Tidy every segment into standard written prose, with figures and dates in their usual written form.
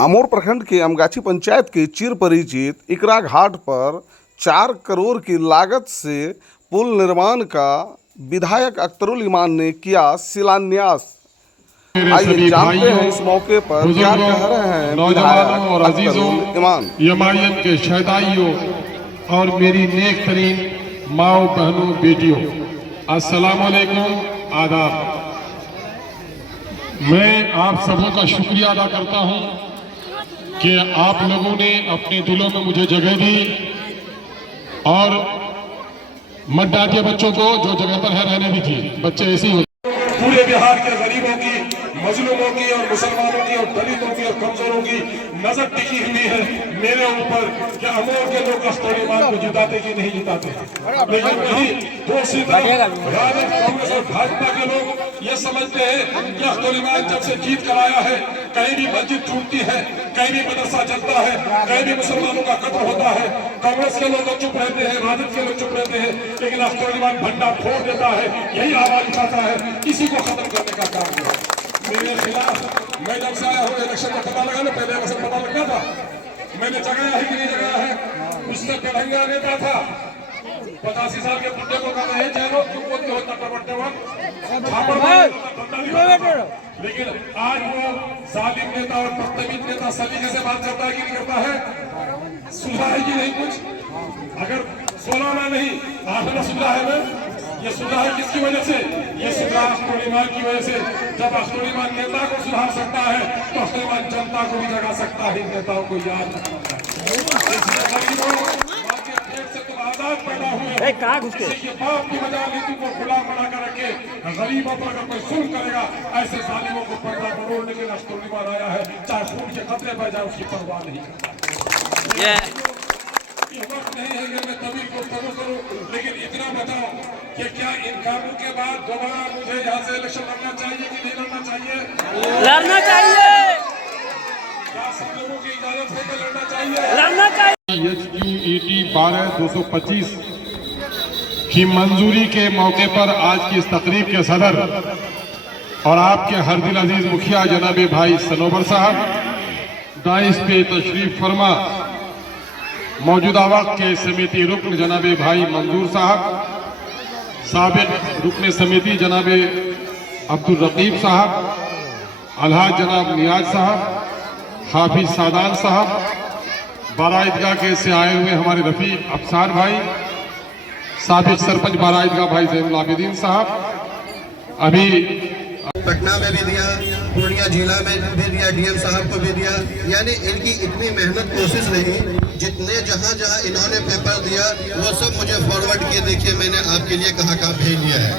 अमोर प्रखंड के अमगाछी पंचायत के चिर परिचित इकरा घाट पर 4 करोड़ की लागत से पुल निर्माण का विधायक अख्तरुल ईमान ने किया शिलान्यास। आइए जानते हैं इस मौके पर क्या कह रहे हैं नौजवानों और अजीजों, ईमान यमायन के शहदाइयों और मेरी नेक तरीन माओ बहनों बेटियों, अस्सलाम वालेकुम, आदाब। मैं आप सबों का शुक्रिया अदा करता हूं कि आप लोगों ने अपने दिलों में मुझे जगह दी और मत डांटिए बच्चों को, जो जगह पर है रहने दीजिए, बच्चे ऐसे ही होते। पूरे बिहार के गरीबों की, मजलूमों की और मुसलमानों की और दलितों की और कमजोरों की नजर टिकी हुई है मेरे ऊपर कि अमोर के लोग अख्तरुल ईमान को जिताते कि नहीं जिताते। लेकिन वही दूसरी तरफ राजद, कांग्रेस और भाजपा के लोग ये समझते हैं कि अख्तरुल ईमान जब से जीत कर आया है, कहीं भी मस्जिद टूटती है, कहीं भी मदरसा चलता है, कहीं भी मुसलमानों का कत्ल होता है, कांग्रेस के लोग चुप रहते हैं, राजद के लोग चुप रहते हैं, लेकिन अख्तरुल ईमान भंडा फोड़ देता है, यही आवाज उठाता है, इसी को खत्म करने का काम किया मेरे खिलाफ। मैं जब से आया हूँ इलेक्शन का पता लगा ना, पहले इलेक्शन पता लगता था, मैंने जगाया है कि नहीं जगाया है। उसने कन्हैया नेता था, 85 साल के बुढ़े को कहना है चलो क्यों बोलते हो तटपट्टे वक्त, लेकिन आज वो जालिम नेता और बदतमीज नेता सलीके से बात करता है कि नहीं करता है। सुलह है कि नहीं कुछ, अगर 16 आना नहीं 8 आना सुलह है ना, ये सुलह है किसकी वजह से? ये सुलह अख्तरुल ईमान की वजह से। जब अख्तरुल ईमान नेता को सुधार सकता है तो अख्तरुल ईमान जनता को भी जगा सकता है, नेताओं को याद रखता है। इसलिए गरीबों आपके पेट से तुम आजाद पैदा हुए, किसी के बाप की वजह नीति को गुलाम बना कर रखे। गरीबों पर अगर कोई सुन करेगा ऐसे जालिमों को पैदा करो, लेकिन अख्तरुल ईमान आया है, चाहे खून के खतरे पर जाए उसकी परवाह नहीं करता। वक्त नहीं है कि मैं तभी गुफ्तगू करूं, लेकिन इतना बताओ कि क्या इन कामों के बाद दोबारा मुझे यहाँ से इलेक्शन लड़ना चाहिए कि नहीं लड़ना चाहिए? लड़ना चाहिए। क्या सब लोगों की इजाजत है कि लड़ना चाहिए? लड़ना चाहिए। HQ 12/225 की मंजूरी के मौके पर आज की इस तकरीब के सदर और आपके हर दिल अजीज मुखिया जनाबे भाई सनोवर साहब, दाइस पे तशरीफ फरमा मौजूदा वक्त के समिति रुकन जनाबे भाई मंजूर साहब, साबिक रुकन समिति जनाबे अब्दुल रकीब साहब, अलहाज जनाब नियाज साहब, हाफिज सादान साहब, बारा ईदगाह के से आए हुए हमारे रफीक अफसार भाई, साबिक सरपंच बारा ईदगाह भाई ज़ैनुल आबिदीन साहब, अभी पटना में भी दिया, पूर्णिया जिला में भी दिया, डीएम साहब को भी दिया। यानी इनकी इतनी मेहनत कोशिश रही, जितने जहां जहां इन्होंने पेपर दिया वो सब मुझे फॉरवर्ड किए, देखिए मैंने आपके लिए कहाँ भेज दिया है।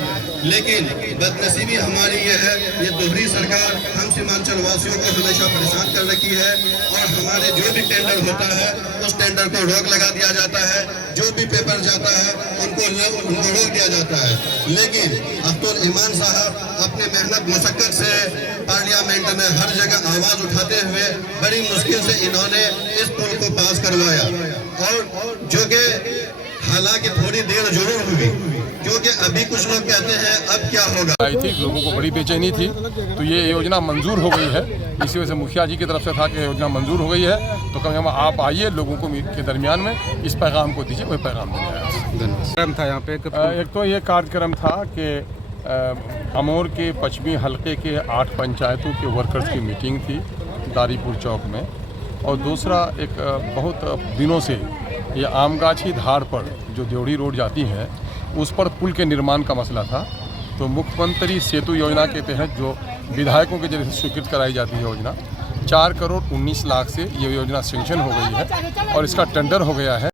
लेकिन बदनसीबी हमारी ये है, ये दोहरी सरकार हम सीमांचल वासियों को हमेशा परेशान कर रखी है और हमारे जो भी टेंडर होता है उस टेंडर को रोक लगा दिया जाता है, जो भी पेपर जाता है उनको रोक दिया जाता है। लेकिन अख्तरुल ईमान साहब अपने मेहनत मशक्कत से पार्लियामेंट में हर जगह आवाज उठाते हुए बड़ी मुश्किल से इन्होंने इस पुल को पास करवाया, और जो कि हालांकि थोड़ी देर जरूर हुई, क्योंकि अभी कुछ लोग कहते हैं अब क्या होगा। आई थी, लोगों को बड़ी बेचैनी थी, तो ये योजना मंजूर हो गई है। इसी वजह से मुखिया जी की तरफ से था कि योजना मंजूर हो गई है, तो कम हम आप आइए, लोगों को के दरमियान में इस पैगाम को दीजिए, वही पैगाम देना था यहाँ पे। एक तो ये कार्यक्रम था कि अमोर के पश्चिमी हलके के 8 पंचायतों के वर्कर्स की मीटिंग थी दारीपुर चौक में, और दूसरा एक बहुत दिनों से ये आमगाछी धार पर जो देवड़ी रोड जाती है उस पर पुल के निर्माण का मसला था। तो मुख्यमंत्री सेतु योजना के तहत जो विधायकों के जरिए स्वीकृत कराई जाती है योजना, 4 करोड़ 19 लाख से ये योजना सेंक्शन हो गई है और इसका टेंडर हो गया है।